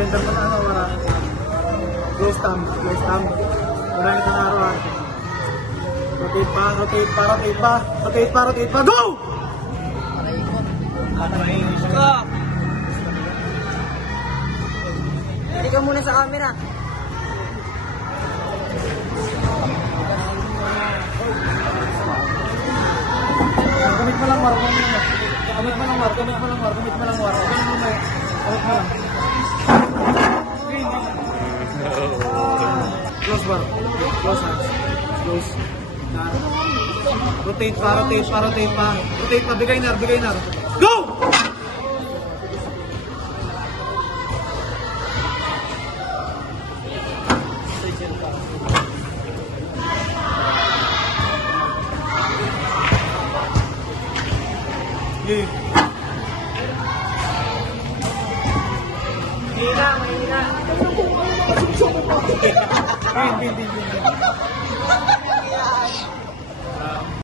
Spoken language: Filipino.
Center mo na ano, wala. Close thumb. Wala nitong araw ha. Rotate pa. Go! Hindi ka muna sa camera. Kamit mo lang, War. Close, War. Close hands. Close. Rotate pa. Bigay na. Go! Mahina. Hindi.